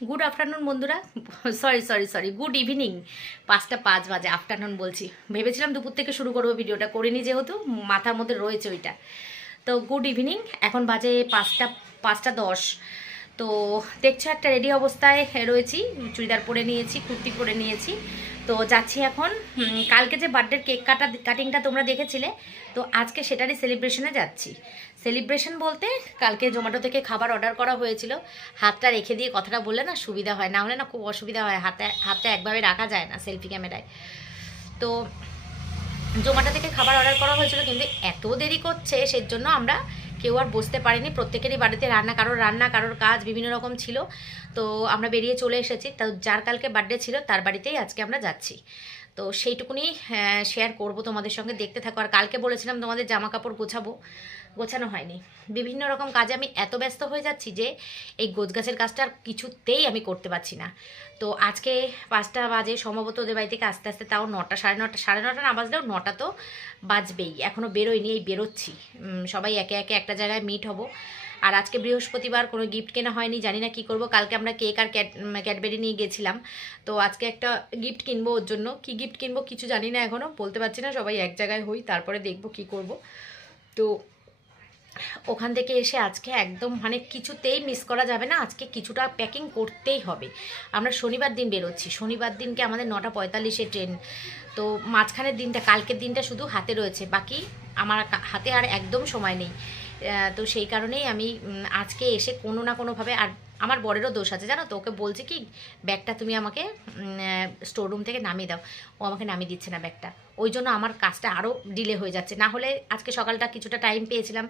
Good afternoon বন্ধুরা। Sorry sorry sorry good evening পাঁচটা পাঁচ বাজে। আফটারনুন বলছি। ভেবেছিলাম দুপুর থেকে শুরু করব, ভিডিওটা করিনি যেহেতু, মাথার মধ্যে রয়েছে ওইটা। তো গুড ইভিনিং এখন বাজে পাঁচটা পাঁচটা দশ। তো দেখছ একটা রেডি অবস্থায় রয়েছি। চুড়িদার পরে নিয়েছি, কুর্তি পরে নিয়েছি। তো যাচ্ছি এখন কালকে যে বার্থডের কেক কাটা কাটিংটা তোমরা দেখেছিলে, তো আজকে সেটারই সেলিব্রেশনে যাচ্ছি। সেলিব্রেশন বলতে কালকে জোম্যাটো থেকে খাবার অর্ডার করা হয়েছিল। হাতটা রেখে দিয়ে কথাটা বললে না সুবিধা হয়, না হলে না খুব অসুবিধা হয়, হাতে হাতটা একভাবে রাখা যায় না সেলফি ক্যামেরায়। তো জোম্যাটো থেকে খাবার অর্ডার করা হয়েছিল কিন্তু এত দেরি করছে সেই জন্য আমরা কেউ আর বসতে পারিনি। প্রত্যেকেরই বাড়িতে রান্না, কারোর রান্না, কারোর কাজ বিভিন্ন রকম ছিল। তো আমরা বেরিয়ে চলে এসেছি। তো যার কালকে বার্থডে ছিল, তার বাড়িতেই আজকে আমরা যাচ্ছি। তো সেইটুকুনি শেয়ার করব তোমাদের সঙ্গে। দেখতে থাকো। আর কালকে বলেছিলাম তোমাদের জামা কাপড় গোছাবো। গোছানো হয়নি। বিভিন্ন রকম কাজে আমি এত ব্যস্ত হয়ে যাচ্ছি যে এই গোছ গাছের কাজটা আর কিছুতেই আমি করতে পারছি না। তো আজকে পাঁচটা বাজে, সম্ভবত ওদের বাড়ি থেকে আস্তে আস্তে তাও নটা, সাড়ে নটা সাড়ে নটা না বাজলেও নটা তো বাজবেই। এখনও বেরোয়নি এই বেরোচ্ছি। সবাই একে একে একটা জায়গায় মিট হব। আর আজকে বৃহস্পতিবার কোনো গিফট কেনা হয়নি, জানি না কি করব। কালকে আমরা কেক আর ক্যাট ক্যাডবেরি নিয়ে গেছিলাম। তো আজকে একটা গিফট কিনবো ওর জন্য। কি গিফট কিনবো কিছু জানি না এখনও বলতে পারছি না, সবাই এক জায়গায় হই, তারপরে দেখব কি করব। তো ওখান থেকে এসে আজকে একদম মানে কিছুতেই মিস করা যাবে না। আজকে কিছুটা প্যাকিং করতেই হবে। আমরা শনিবার দিন বেরোচ্ছি। শনিবার দিনকে আমাদের নটা পঁয়তাল্লিশে ট্রেন তো মাঝখানের দিনটা, কালকের দিনটা শুধু হাতে রয়েছে। বাকি আমার হাতে আর একদম সময় নেই। তো সেই কারণেই আমি আজকে এসে কোনো না কোনোভাবে আর আমার বরেরও দোষ আছে। জানো তো, ওকে বলছে কি, ব্যাগটা তুমি আমাকে স্টোর রুম থেকে নামিয়ে দাও। ও আমাকে নামিয়ে দিচ্ছে না ব্যাগটা। ওই জন্য আমার কাজটা আরও ডিলে হয়ে যাচ্ছে। না হলে আজকে সকালটা কিছুটা টাইম পেয়েছিলাম,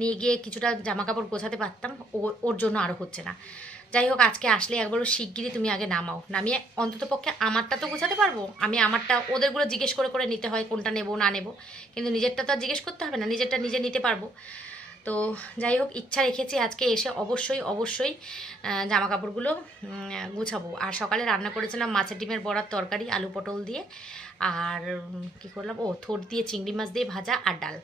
নিয়ে গিয়ে কিছুটা জামাকাপড় গোছাতে পারতাম ওর জন্য আরও হচ্ছে না। যাই হোক, আজকে আসলে একবারও শিগগিরই তুমি আগে নামাও। নামিয়ে অন্তত পক্ষে আমারটা তো গোছাতে পারব? আমি আমারটা ওদেরগুলো জিজ্ঞেস করে করে নিতে হয়, কোনটা নেব, না নেব। কিন্তু নিজেরটা তো জিজ্ঞেস করতে হবে না, নিজেরটা নিজে নিতে পারব। তো যাই হোক, ইচ্ছা রেখেছি আজকে এসে অবশ্যই অবশ্যই জামা কাপড়গুলো গুছাবো। আর সকালে রান্না করেছিলাম মাছের ডিমের বড়ার তরকারি, আলু পটল দিয়ে, আর কী করলাম? ও, থোড় দিয়ে চিংড়ি মাছ দিয়ে ভাজা আর ডাল।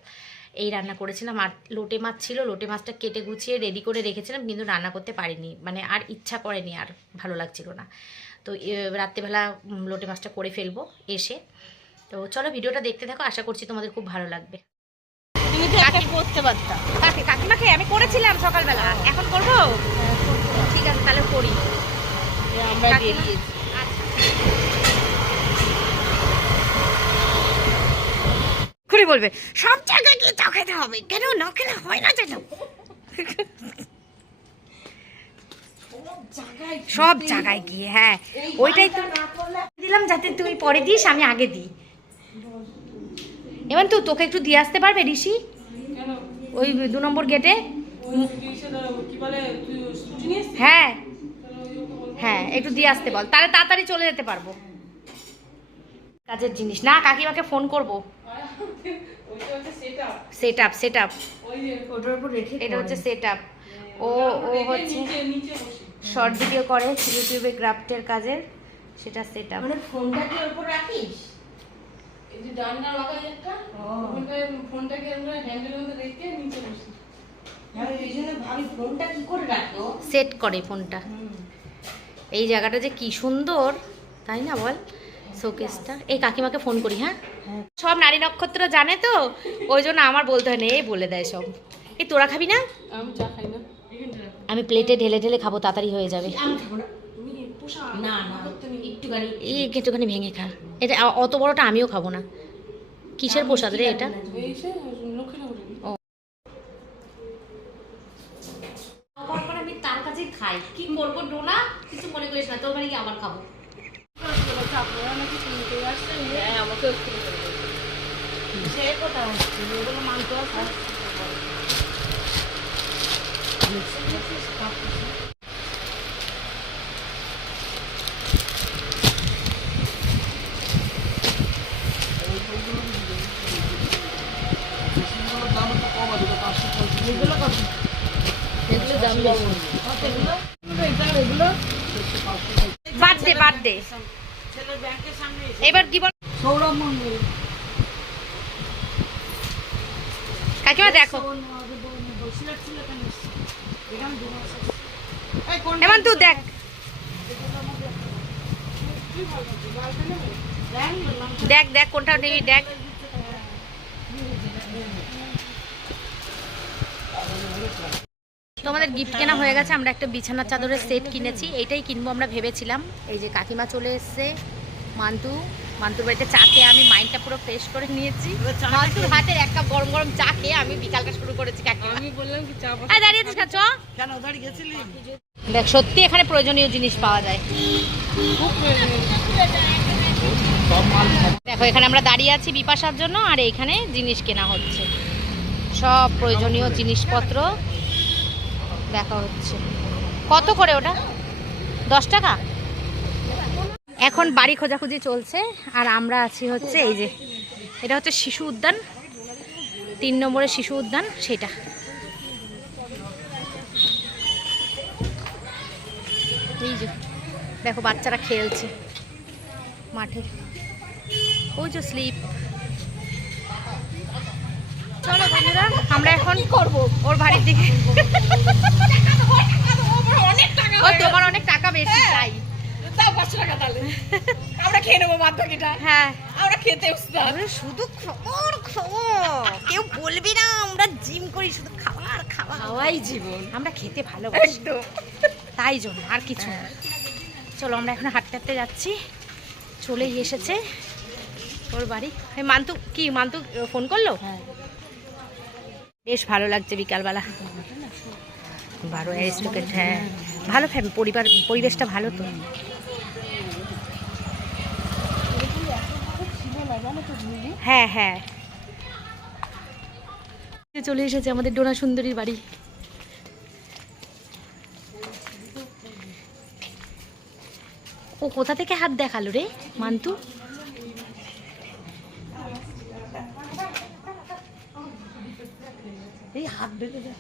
এই রান্না করেছিলাম। আর লোটে মাছ ছিল, লোটে মাছটা কেটে গুছিয়ে রেডি করে রেখেছিলাম, কিন্তু রান্না করতে পারিনি। মানে আর ইচ্ছা করেনি, আর ভালো লাগছিল না। তো রাত্রেবেলা লোটে মাছটা করে ফেলব, এসে। তো চলো, ভিডিওটা দেখতে থাকো। আশা করছি তোমাদের খুব ভালো লাগবে। তুমি তো একটা করতে পারতাম কাকে কাকিমাকে আমি করেছিলাম সকালবেলা। এখন করব? ঠিক আছে তাহলে করি। আমরা? বেরিয়েছি খুঁড়ি বলবে সব জায়গায় গিয়ে চা খেতে হবে। কেন? না খেলে হয় না যেন। সব জায়গায় গিয়ে হ্যাঁ। ওইটাই তো দিলাম যাতে তুই পরে দিস আমি আগে দিই। এবার তো তোকে একটু দিয়ে আসতে পারবে ঋষি? ওই দু নম্বর গেটে হ্যাঁ। হ্যাঁ একটু দিয়ে আসতে বল। তাহলে তাড়াতাড়ি চলে যেতে পারব। কাজের জিনিস। না কাকিমাকে ফোন করব। সেট আপ সেট আপ এটা হচ্ছে সেট আপ ও ও হচ্ছে শর্ট ভিডিও করে ইউটিউবে ক্রাফটের কাজের। সেটা সেট আপ মানে ফোনটা কি ওর উপর রাখিস? এই যে ডান্ডা লাগাই একটা ওখানটায় ফোনটাকে আমরা হ্যান্ডেলের মধ্যে রেখে নিচে বসি। ফোনটা কি করে সেট ফোনটা। এই জায়গাটা যে কি সুন্দর তাই না বল? শোকেসটা এই কাকিমাকে ফোন করি হ্যাঁ? সব নারী নক্ষত্র জানে তো ওই জন্য আমার বলতে হয় না এই বলে দেয় সব। এই তোরা খাবি না? আমি চা খাই না। আমি প্লেটে ঢেলে ঢেলে খাব তাড়াতাড়ি হয়ে যাবে। আমি খাব না না একটুখানি এই একটুখানি ভেঙে খা। এটা অত বড়টা আমিও খাব না। কিসের প্রসাদ রে এটা? এই সে লক্ষ্মী ঠাকুরের। আমি তার কাছে খাই। কি করব ডোনা কিছু মনে করিস না। তোর বাড়ি গিয়ে আবার খাব। হ্যাঁ আমাকে সে কথা হচ্ছে ওগুলো মানতে আছে এগুলো কত এগুলো দাম বেশি এটা এগুলো বার্থডে বার্থডে এবার কি বল সৌরভ কাকিমা এমন তুই দেখ দেখ দেখ কোনটা নিবি দেখ তোমাদের গিফট কেনা হয়ে গেছে আমরা একটা বিছানার চাদরের সেট কিনেছি এইটাই কিনবো আমরা ভেবেছিলাম। এই যে কাকিমা চলে এসছে মান্তু মান্তুর বাড়িতে চা খেয়ে আমি মাইন্ডটা পুরো ফ্রেশ করে নিয়েছি। মান্তুর হাতের এক কাপ গরম গরম চা খেয়ে আমি বিকালটা শুরু করেছি কাকিমা। আমি বললাম কি চা না কেন? গেছিলি? দেখ সত্যি এখানে প্রয়োজনীয় জিনিস পাওয়া যায়। দেখো এখানে আমরা দাঁড়িয়ে আছি বিপাশার জন্য আর এখানে জিনিস কেনা হচ্ছে। সব প্রয়োজনীয় জিনিসপত্র। দেখা হচ্ছে। কত করে ওটা? দশ টাকা? এখন বাড়ি খোঁজাখুঁজি চলছে, আর আমরা আছি হচ্ছে এই যে, এটা হচ্ছে শিশু উদ্যান। তিন নম্বরের শিশু উদ্যান, সেটা। এই যে, দেখো বাচ্চারা খেলছে মাঠে। ওই যে স্লিপ। চলো বন্ধুরা আমরা এখন করব ওর বাড়ির দিকে। ও তোমার অনেক টাকা বেশি তাই। টাকা তাহলে। আমরা খেয়ে নেব বাদ হ্যাঁ। আমরা খেতে শুধু খবর খবর। কেউ বলবি না আমরা জিম করি শুধু খাবার খাবার। খাওয়াই জীবন। আমরা খেতে ভালোবাসি। তাই জন্য আর কিছু না। চলো আমরা এখন হাঁটতে হাঁটতে যাচ্ছি। চলেই এসেছে। ওর বাড়ি। মান্তু কি মান্তু ফোন করল? বেশ ভালো লাগছে বিকালবেলা। বারো অ্যারিস্টোকেট হ্যাঁ। ভালো পরিবার পরিবেশটা ভালো তো। হ্যাঁ হ্যাঁ। চলে এসেছে আমাদের ডোনা সুন্দরীর বাড়ি। ও কোথা থেকে হাত দেখাল রে মান্তু এই হাত বেঁধে দেখ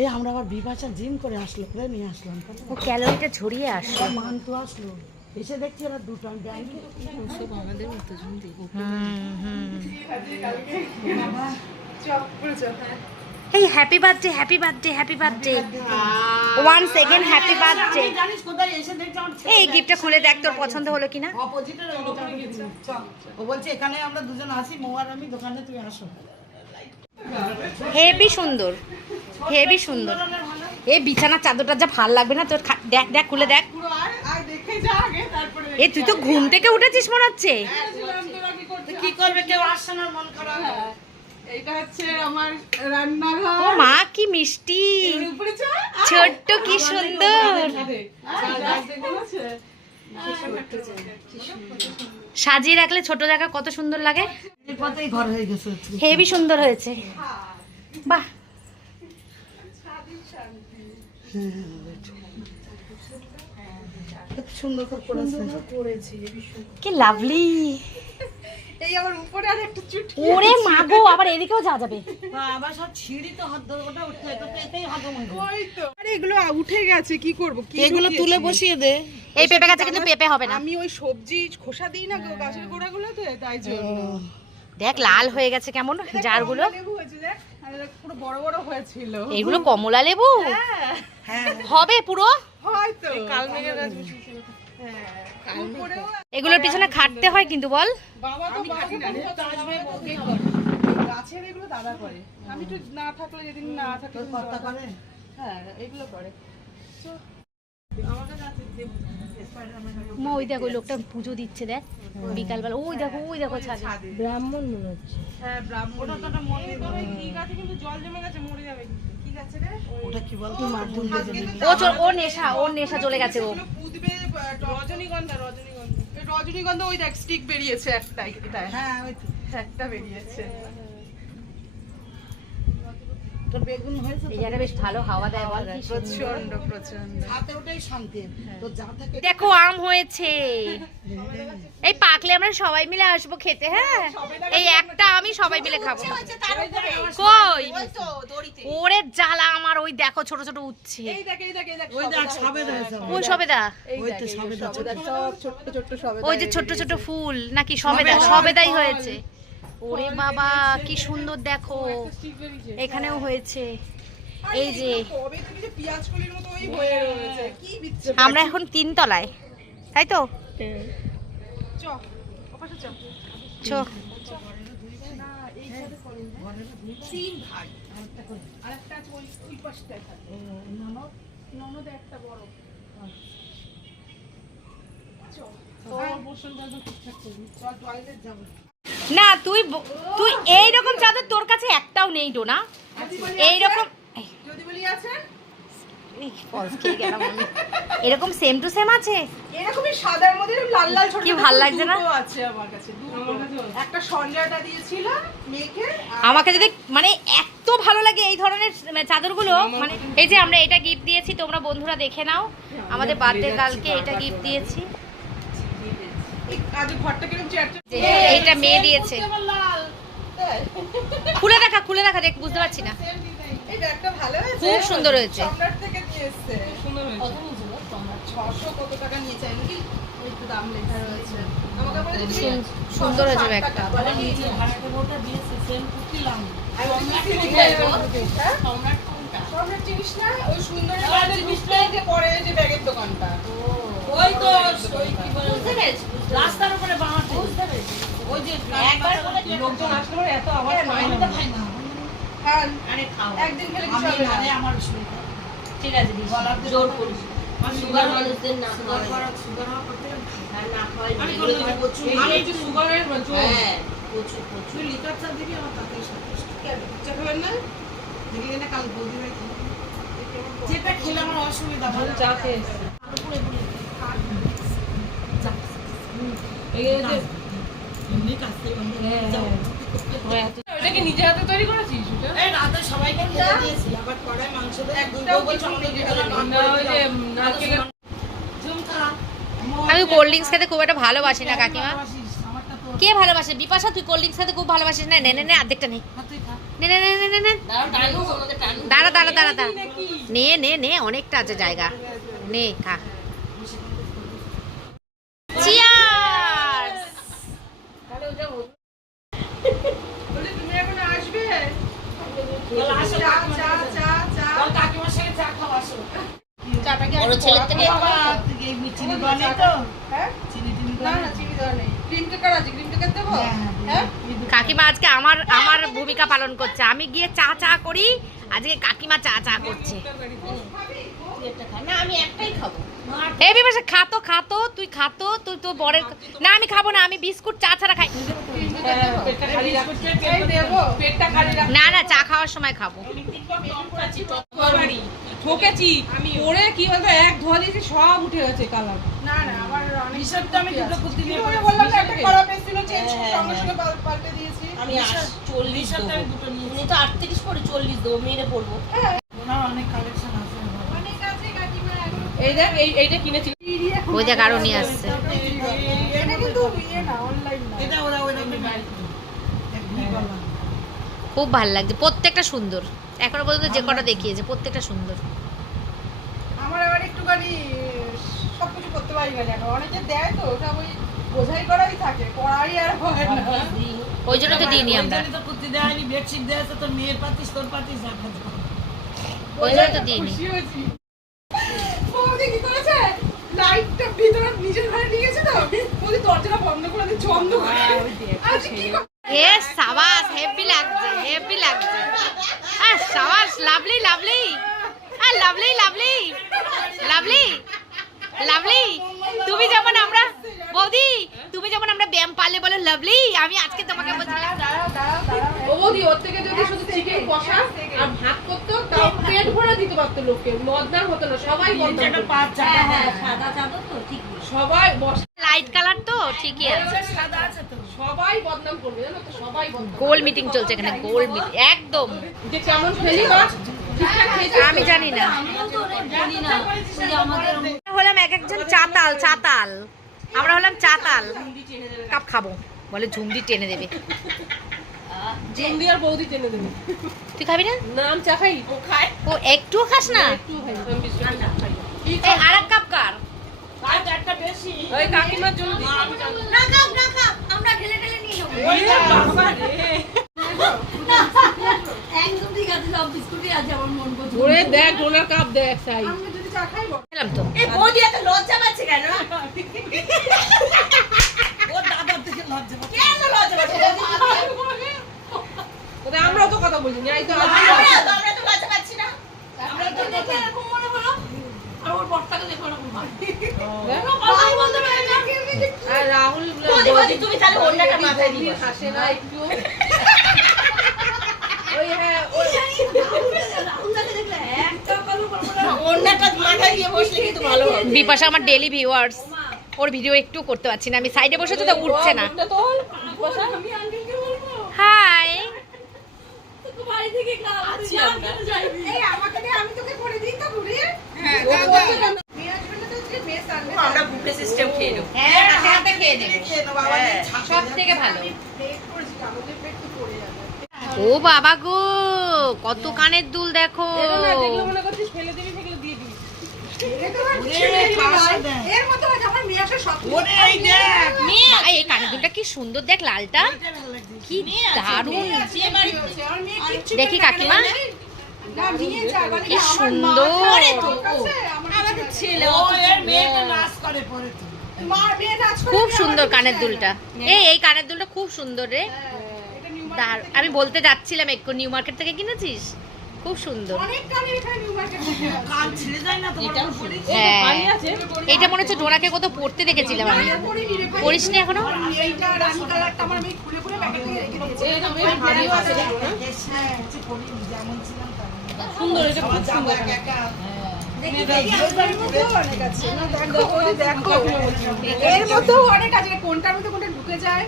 এই আমরা আবার বিপাশা জিম করে আসলো করে নিয়ে আসলাম। ও ক্যালোরিটা ঝরিয়ে আসলো। মান তো আসলো। এসে দেখছি ওরা দুটো আমি ব্যাংকে হুম হুম চপ পুরো চপ এই happy birthday happy birthday happy birthday one second happy birthday জানিস কোথায়? এসে দেখছি এই গিফটটা খুলে দেখ তোর পছন্দ হলো কিনা। অপোজিটের ও বলছে এখানে আমরা দুজন আসি মৌয়ার আমি দোকানে তুই আসো। হেভি সুন্দর হেভি সুন্দর। এ বিছানার চাদরটা যা ভালো লাগবে না তোর খা- দেখ দেখ খুলে দেখ। পুরো আর আর দেখে যা আগে তারপরে এ তুই তো ঘুম থেকে উঠেছিস মনে হচ্ছে। কি করবে কেউ আসছে না মন খারাপ। এইটা হচ্ছে আমার রান্নাঘর ও মা কি মিষ্টি। ছোট্ট কি সুন্দর। সাজিয়ে রাখলে ছোট জায়গা কত সুন্দর লাগে। হয়ে হেভি সুন্দর হয়েছে। বাহ। সুন্দর করে করেছে। কি লাভলি এই আমার উপরে আর একটা চুট ওরে মাগো আবার এদিকেও যাওয়া যাবে। আবার সব ছিঁড়ি তো হাত ধরে উঠতে তো এতেই হাত মনে ওই তো। আরে এগুলো উঠে গেছে কি করব? কি এগুলো তুলে বসিয়ে দে। এই পেঁপে গাছে কিন্তু পেঁপে হবে না। আমি ওই সবজি খোসা দিই না গো গাছের গোড়াগুলোতে তাই জন্য। দেখ লাল হয়ে গেছে কেমন জারগুলো। পুরো বড় বড় হয়েছিল। এইগুলো কমলা লেবু? হ্যাঁ। হবে পুরো? হয়তো। কাল মেঘের গাছ হ্যাঁ। এগুলোর পিছনে খাটতে হয় কিন্তু বল। বাবা তো বাকি না রে, আসবে বকে করে। গাছের এগুলো দাদা করে। আমি তো না থাকলে যেদিন না থাকলে তোর করে? হ্যাঁ এগুলো করে। মা ওই দেখ ওই লোকটা পুজো দিচ্ছে দেখ। বিকালবেলা ওই দেখো ওই দেখো ছাদে। ব্রাহ্মণ মনে হচ্ছে। হ্যাঁ ব্রাহ্মণ। কি গাছে কিন্তু জল জমে গেছে মরে যাবে। ও চল ও নেশা ওর নেশা চলে গেছে ও। রজনীগন্ধা রজনীগন্ধা। রজনীগন্ধা ওই দেখ স্টিক বেরিয়েছে একটা হ্যাঁ ওই একটা বেরিয়েছে তো বেগুন হয়েছে এই জায়গাটা বেশ ভালো হাওয়া দেয় বল কি সুন্দর। প্রচণ্ড প্রচণ্ড হাতে ওটাই শান্তি তো যা থাকে দেখো আম হয়েছে। এই পাকলে আমরা সবাই মিলে আসব খেতে হ্যাঁ? এই একটা আমি সবাই মিলে খাব। কই? ওরে জ্বালা আমার ওই দেখো ছোট ছোট উচ্ছে। এই দেখ এই দেখ এই দেখ ওই কোন সবেদা? যে ছোট্ট ছোট ফুল নাকি সবেদা সবেদাই হয়েছে। ওরে বাবা কি সুন্দর দেখো। এখানেও হয়েছে। এই যে। হয়ে রয়েছে কি বিচ্ছে আমরা এখন তিন তলায় তাই তো চল টয়লেট যাব। না তুই তুই এই রকম চাদর তোর কাছে একটাও নেই ডোনা। এই। রকম যদি বলি আছে? এরকম সেম টু সেম আছে? এরকমই সাদার মধ্যে লাল লাল ছোট কি ভালো লাগছে না? আছে আমার কাছে একটা সন্ধ্যাটা দিয়েছিলাম মেয়েকে আমাকে যদি মানে এত ভালো লাগে এই ধরনের চাদরগুলো মানে এই যে আমরা এটা গিফট দিয়েছি তোমরা বন্ধুরা দেখে নাও। আমাদের বার্থডে কালকে এটা গিফট দিয়েছি। এইটা মেয়ে দিয়েছে। খুলে দেখা খুলে দেখা দেখ বুঝতে পারছি না। ব্যাগটা হয়েছে? খুব সুন্দর হয়েছে। সম্রাট থেকে নিয়ে এসেছে। সুন্দর কত নিয়েছিল তোমার ছশো কত টাকা নিয়েছে নাকি ওই তো দাম লেখা রয়েছে আমাকে বলে যে সুন- সুন্দর হয়েছে ষাট ব্যাগটা। টাকা। বলে কি? নিচে ভাড়াটা ওটা দিয়েছে সেম কুর্তি লাম আমি বলি, সম্রাট কি কোনটা? লিখে রাখব? হ্যাঁ? সম্রাট কোনটা সম্রাট চিনিস না? ওই সুন্দরের হ্যাঁ, বাইরে চিনিস ঢুকতেই যে পরে যে ব্যাগের দোকানটা। ওই তো ওই কি বলে রাস্তার উপরে বাঁহাতে বুঝতে পেরেছি ওই যে একবার লোকজন আসলে এত আওয়াজ হয় না। ভাই না। খান। আরে খাও। একদিন খেলে কিছু হবে না। আমার অসুবিধা। ঠিক আছে দিস জোর করিস সুগার মানুষদের না সুগার করা সুগার হওয়া করতে না খাওয়াই আমি প্রচুর আমি একটু সুগারের হ্যাঁ প্রচুর প্রচুর। লিটার চা দিবি আমার তাতে সন্তুষ্ট চা খাবেন না? দেখলি না? কাল বৌদি ভাই যেটা খেলে আমার অসুবিধা ভালো চা খেয়েছে। এমনি কাছে ওটা কি নিজে হাতে তৈরি করেছিস রাতে সবাইকে দিয়েছি। আবার কড়াই মাংস দেয় একটাও বলছে কিছু আমাকে নেই। যেটা রান্না না, করে ওই যে, দিলাম। উম, নারকেলের- ঝুমকা আমি কোল্ড ড্রিঙ্কস খেতে খুব একটা ভালোবাসি না কাকিমা। কে ভালোবাসে? বিপাশা তুই কোল্ড ড্রিঙ্কস খেতে খুব ভালোবাসিস। না নে নে নে নে। দাঁড়া দাঁড়া দাঁড়া দাঁড়া। নে নে নে অনেকটা আছে জায়গা। নে খা চিয়ার্স বলি, তুমি এখন আসবে? বলে, আসো চা, কাকিমা চা, ঠিক আছে। চা, চা। বল, কাকিমার সঙ্গে চা খাও, আসো। চাটা কি বড় একটু ছেলের কড়া থেকে করে খাবা? বাবা, তুই এই চিনি দেওয়া নেই তো? হ্যাঁ? চিনি টিনি না, দেওয়া না, নেই? চিনি দেওয়া নেই। ক্রিম টেকার আছে, ক্রিম টেকার দেবো? হ্যাঁ, হ্যাঁ, হ্যাঁ? এই দুটো। কাকিমা আজকে আমার আমার ভূমিকা পালন করছে। আমি গিয়ে চা চা করি আজকে কাকিমা চা চা করছে। না, আমি এই বিপাশা খাতো খাতো তুই খাতো তুই তো বরের না আমি খাব না আমি বিস্কুট চা ছাড়া খাই। না না চা খাওয়ার সময় খাব। ঠকেছি। পরে কি বলতো এক ধোয়া দিয়েছি সব উঠে গেছে কালার। না না আমার হিসাবটা আমি দুটো কুর্তি নিয়ে বললাম না একটা খারাপ এসেছিল চেঞ্জ হ্যাঁ, সঙ্গে হ্যাঁ। সঙ্গে পাল্টে দিয়েছি। আমি আশ- চল্লিশ আমি দুটো। উনি তো আটত্রিশ করে চল্লিশ দেবো মেরে পড়ব। ওনার অনেক কালেকশন আছে বাবা। এই দেখ এই এইটা কিনেছি। ওই দেখ আরও নিয়ে আসছে। এটা কিন্তু ইয়ে না অনলাইন না এটা ওরা করে। গলা। খুব ভালো লাগছে প্রত্যেকটা সুন্দর। এখনও পর্যন্ত যে কটা দেখিয়েছে প্রত্যেকটা সুন্দর। আমার আবার একটুখানি সবকিছু করতে পারি না জানো অনেকে দেয় তো সব ওই বোঝাই করাই থাকে করাই আর হয় না। ওই জন্য তো দিইনি আমরা। তো কুর্তি হয়নি, বেডশিট দেওয়া আছে, তোর মেয়ের পাতিস, তোর পাতিস, ওই জন্য তো দিইনি। কি করেছে? লাইটটা ভিতরে নিজের ঘরে নিয়ে গেছে তো? বৌদি দরজাটা বন্ধ করে দিয়ে বন্ধ করে এ সাবাস হেভি লাগছে হেভি লাগছে। আর সাবাস লাভলি লাভলি। আর লাভলি লাভলি। লাভলি লাভলি তুমি যেমন আমরা বৌদি তুমি যেমন আমরা ব্যায়াম পারলে বলো লাভলি আমি আজকে তোমাকে বলছিলাম ও বৌদি ওর থেকে যদি শুধু চিকেন কষা আর ভাত করতো তাও পেট ভরা দিতে পারতো লোককে মদনার হতো না সবাই করতো। পাঁচ চারটা হ্যাঁ সাদা চাদর তো ঠিক সবাই বস- লাইট কালার তো ঠিকই আছে। সাদা আছে তো। সবাই বদনাম করবে জানো তো? সবাই বদনাম গোল মিটিং চলছে এখানে গোল মিটিং একদম। যে কেমন মাছ তো? আমি জানি না। হলাম এক একজন চাতাল চাতাল। আমরা হলাম চাতাল কাপ খাব। বলে ঝুমড়ি টেনে দেবে। জলদি আর বৌদি টেনে দেবে। তুই খাবি না? নাম চা খাই। ও খায়। ও একটুও খাস না? একটু খাই। আমি বিস্কুট খাই এই আর এক কাপ কার? আর চারটা বেশি। ওই কাকিমার জন্য দিই। না খাও না। খাও আমরা ঢেলে ঢেলে নিয়ে যাব। ওই বাবা রে। একদম ঠিক আছে সব বিস্কুটই আছে আমার মন করছে ওরে দেখ ডোনার কাপ দেখ সাই। খেলাম তো। এই বৌদি এত লজ্জা পাচ্ছে কেন? ওর দাদার থেকে লজ্জা কেন লজ্জা পাচ্ছে? ওদের আমরাও তো কথা বলিনি, এই তো আমরা তো- লজ্জা পাচ্ছি না। আমরা তো দেখে এরকম মনে হলো আর ওর বরটাকে দেখে ওরকম হয়। বলতে পারে না। আর রাহুল বৌদি তুমি তাহলে অন্যটা মাথায় দিবে হাসে না একটু। ওই হ্যাঁ ওই অন্যটা মাথায় দিয়ে বসলে কিন্তু ভালো হবে বিপাশা আমার ডেলি ভিউয়ার্স ওর ভিডিও একটু করতে পারছি না। আমি সাইডে বসেছি তো উঠছে না। মুখটা তোল বসা। হাই আমরা। এই আমাকে দে, আমি তোকে করে দিই তো ঘুরে। হ্যাঁ, বুফে সিস্টেম খেয়ে নেব। হ্যাঁ হাতে হাতে খেয়ে নেব, আবার হ্যাঁ। ছাপে সব থেকে ভালো। ও বাবা গো কত কানের দুল দেখো। এই কানের দুলটা কি সুন্দর দেখ লালটা কি দারুণ দেখি কাকিমা। কি সুন্দর। খুব সুন্দর কানের দুলটা। এই এই কানের দুলটা। খুব সুন্দর রে। আমি বলতে যাচ্ছিলাম একটু নিউ মার্কেট থেকে কিনেছিস? খুব সুন্দর। হ্যাঁ? এইটা মনে হচ্ছে ডোনাকে কত পড়তে দেখেছিলাম আমি। ভাই। পড়িসনি এখনও। এটা আছে হ্যাঁ। সুন্দর এটা খুব সুন্দর। দেখি, দেখি, আমার মধ্যেও অনেক আছে। না, দেখো, ওই দেখো। এর মধ্যেও অনেক আছে। কোনটার মধ্যে কোনটা ঢুকে যায়?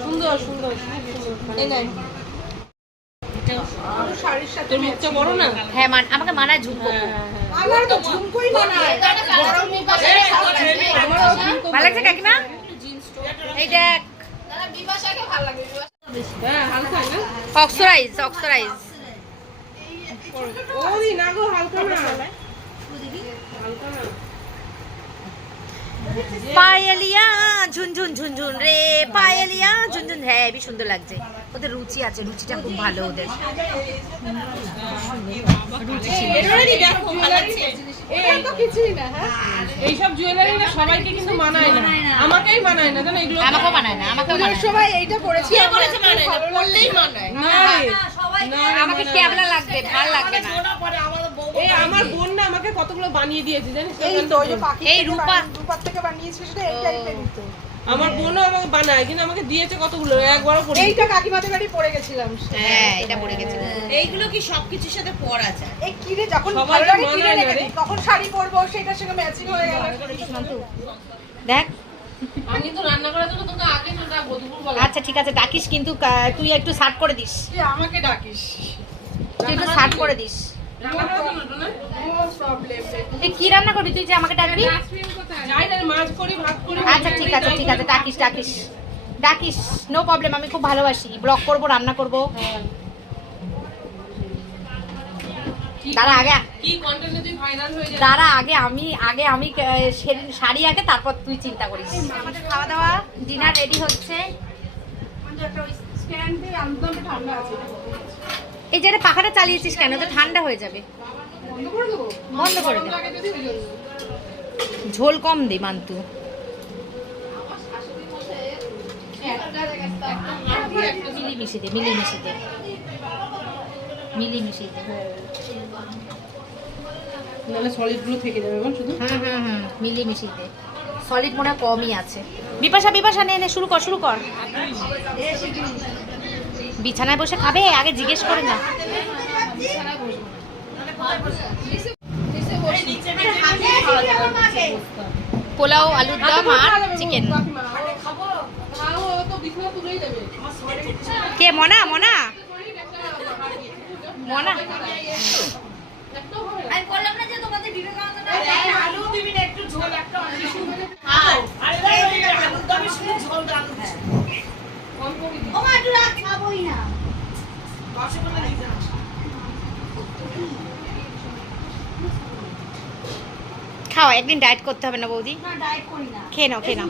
সুন্দর সুন্দর শাড়ির সাথে মুখটা বড় না? হ্যাঁ মান আমাকে মানায় ঝুমকো। আমার তো ঝুমকোই মানায় গরম আমারও ঝুমকো ভালো লাগছে কাকিমা এই দেখ। হ্যাঁ হালকা না অক্সরাইজ অক্সরাইজ। ওই না গো হালকা না। পায়েলিয়া ঝুনঝুন ঝুনঝুন রে পায়েলিয়া ঝুনঝুন। হ্যাঁ হেবি সুন্দর লাগছে। ওদের রুচি আছে রুচিটা খুব ভালো ওদের। দেখো ভালো লাগছে। এটা তো কিছুই না এইসব জুয়েলারি না সবাইকে কিন্তু মানায় না। আমাকেই মানায় না জানো এগুলো আমাকেও মানায় না আমাকেও মানায় না। এইটা করেছি কে আমার বলেছে এত না? পড়লেই মানায়। না রে। না রে, আমাকে। ক্যাবলা লাগবে ভালো লাগবে না। এই আমার বোন না আমাকে কতগুলো বানিয়ে দিয়েছে জানিস এই তো ওই যে পাখি এই রূপা- রূপার থেকে বানিয়েছিল সেটা এই টাইপেরই তো আমার বোনও আমাকে বানায় কিন্তু আমাকে দিয়েছে কতগুলো? একবারও পরি এইটা কাকিমাদের বাড়ি পড়ে গেছিলাম। হ্যাঁ এটা পড়ে গেছে এইগুলো কি সবকিছুর সাথে পরা যায়? এই কিনে যখন ভালো লাগে কিনে মানায় রে। তখন শাড়ি পরবো সেটার সঙ্গে ম্যাচিং হয়ে গেল। দেখ। আমি তো রান্না করার জন্য তোকে আগে ডাকবো দুপুর বেলা। আচ্ছা ঠিক আছে ডাকিস কিন্তু তুই একটু সার্ট করে দিস। আমাকে ডাকিস। তুই একটু সার্ট করে। দিস। রান্না তুই কি রান্না করবি তুই যে আমাকে ডাকবি? যাই না মাছ করি ভাত করি আচ্ছা ঠিক আছে ঠিক আছে ডাকিস ডাকিস। ডাকিস নো প্রবলেম আমি খুব ভালোবাসি। ব্লগ করব রান্না করব। দাঁড়া আগে কি কন্টেন্টে তুই ভাইরাল হয়ে যাবে? দাঁড়া আগে আমি আগে আমি শাড়ি আগে তারপর তুই চিন্তা করিস। আমাদের খাওয়া দাওয়া ডিনার রেডি হচ্ছে ঠান্ডা আছে। এই যে পাখাটা চালিয়েছিস কেন? তো ঠান্ডা হয়ে যাবে। বন্ধ করে দেবো দে। ঝোল কম দে মান্তু। মিলিমিশি দে দে। মিলি মিশি দে। নাহলে সলিড থেকে যাবে শুধু? হুম হুম হুম মিলি দে। সলিড মনে কমই আছে। বিপাশা বিপাশা নে নে শুরু কর শুরু কর। বিছানায় বসে খাবে? আগে জিজ্ঞেস করে না পোলাও আলুর দম আর চিকেন কে মনা? মনা? মনা আমি বললাম না যে তোমাদের বিবেকানন্দ আলু দিবি না একটু ঝোল একটা খাও আরে আলুর দমে শুধু ঝোল দাও ও মা একটু রাখ খাবোই না খাও একদিন ডায়েট করতে হবে না বৌদি? না ডায়েট করি না। খেয়ে নাও খেয়ে নাও।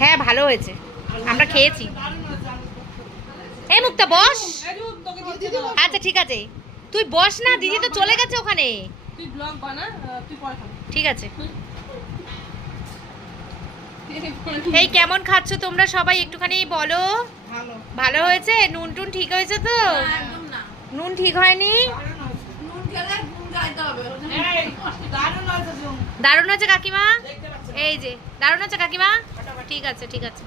হ্যাঁ ভালো হয়েছে। আমরা খেয়েছি। এই মুক্তা বস। আচ্ছা ঠিক আছে। তুই বস না দিদি তো চলে গেছে ওখানে। ঠিক আছে। এই কেমন খাচ্ছ তোমরা সবাই একটুখানি বলো। ভালো। ভালো হয়েছে? নুন টুন ঠিক হয়েছে তো? নুন ঠিক হয়নি? দারুণ হয়েছে কাকিমা? এই যে দারুণ হচ্ছে কাকিমা? ঠিক আছে ঠিক আছে।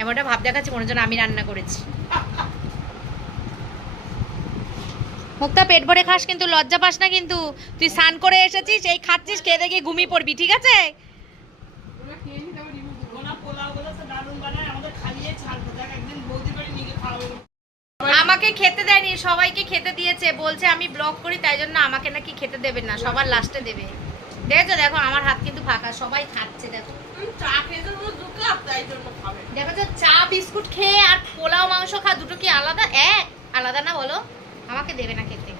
এমনটা ভাব দেখাচ্ছি মনে যেন আমি রান্না করেছি। মুক্তা পেট ভরে খাস কিন্তু লজ্জা পাস না কিন্তু। তুই স্নান করে এসেছিস এই খাচ্ছিস খেয়ে দেখে ঘুমিয়ে পড়বি ঠিক আছে? আমাকে খেতে দেয়নি সবাইকে খেতে দিয়েছে বলছে আমি ব্লগ করি তাই জন্য আমাকে নাকি খেতে দেবে না সবার লাস্টে দেবে। দেখো দেখো আমার হাত কিন্তু ফাঁকা সবাই খাচ্ছে দেখো। চা দেখো তো বিস্কুট খেয়ে আর পোলাও মাংস খা দুটো কি আলাদা? এক আলাদা না বলো। আমাকে দেবে না খেতে।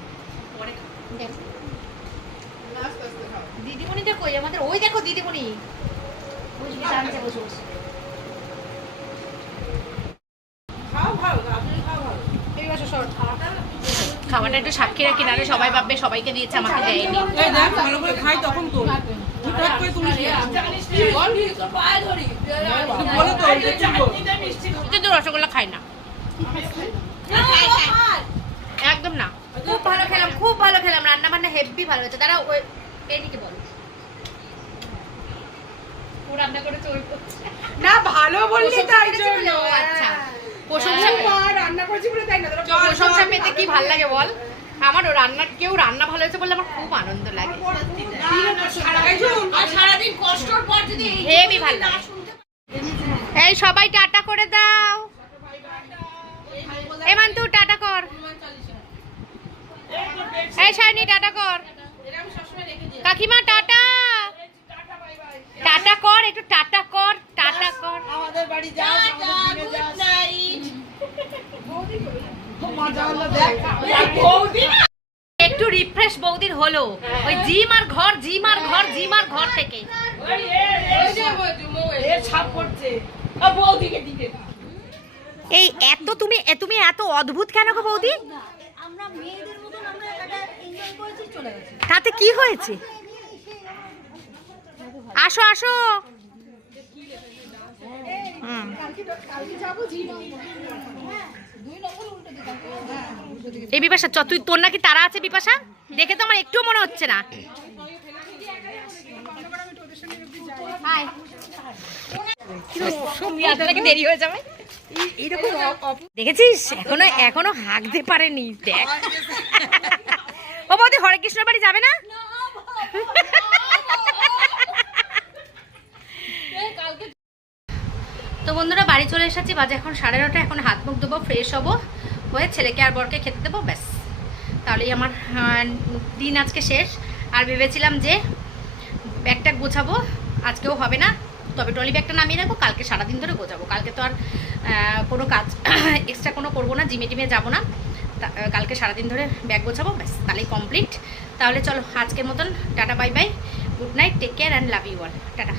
দিদিমণিটা কই? আমাদের ওই দেখো দিদিমণি। ওই টানছে বসে বসে। খাও ভালো আপনি খাও ভালো এই বছর শর্ট খাবারটা একটু সাক্ষী রাখি নাহলে সবাই ভাববে সবাইকে দিয়েছে আমাকে দেয়নি। এই দেখ ভালো করে খাই তখন তো করে তো রসগোল্লা খাই না। একদম না। খুব ভালো খেলাম খুব ভালো খেলাম। রান্না বান্না হেভি ভালো হয়েছে। দাঁড়া ওই এদিকে বলো। রান্না করেছে। ওই না ভালো বললি তাই আচ্ছা। প্রশংসা রান্না করেছি বলে তাই না? প্রশংসা পেতে কি ভালো লাগে বল? আমার রান্নার কেউ রান্না ভালো হয়েছে বলে আমার খুব আনন্দ লাগে এই সবাই টাটা করে দাও। এমান তুই টাটা কর। এই শাইনি, টাটা কর। কাকিমা, টাটা। টাটা কর, একটু টাটা কর টাটা কর। আমাদের বাড়ি যাস আমাদের দিনে যাস খুব মজা হলো দেখ বৌদি না একটু রিফ্রেশ বৌদির হলো। ওই জিম আর ঘর জিম আর ঘর জিম আর ঘর থেকে। এই এত তুমি এ- তুমি এত অদ্ভুত কেন গো বৌদি? আমরা মেয়েদের মতন আমরা একটা এনজয় করেছি চলে গেছি। তাতে কি হয়েছে? আসো আসো। হুম। এই বিপাশা চ তুই তোর নাকি তারা আছে বিপাশা? দেখে তো আমার একটু মনে হচ্ছে না। দেরি হয়ে যাবে? দেখেছিস? এখনও এখনও হাঁকতে পারেনি দেখ। ও বৌদি হরে কৃষ্ণ বাড়ি যাবে না? তো বন্ধুরা বাড়ি চলে এসেছি। বাজে এখন সাড়ে নটা এখন হাত মুখ দেবো ফ্রেশ হব। হয়ে ছেলেকে আর বরকে খেতে দেবো, ব্যাস। তাহলেই আমার দিন আজকে শেষ। আর ভেবেছিলাম যে ব্যাগটা গোছাবো, আজকেও হবে না। তবে ট্রলি ব্যাগটা নামিয়ে রাখব, কালকে সারাদিন ধরে গোছাবো। কালকে তো আর কোনো কাজ এক্সট্রা কোনো করব না, জিমে টিমে যাব না। কালকে সারাদিন ধরে ব্যাগ গোছাবো, ব্যাস, তাহলেই কমপ্লিট তাহলে চলো, আজকের মতন tata bye bye good night take care and love you all tata.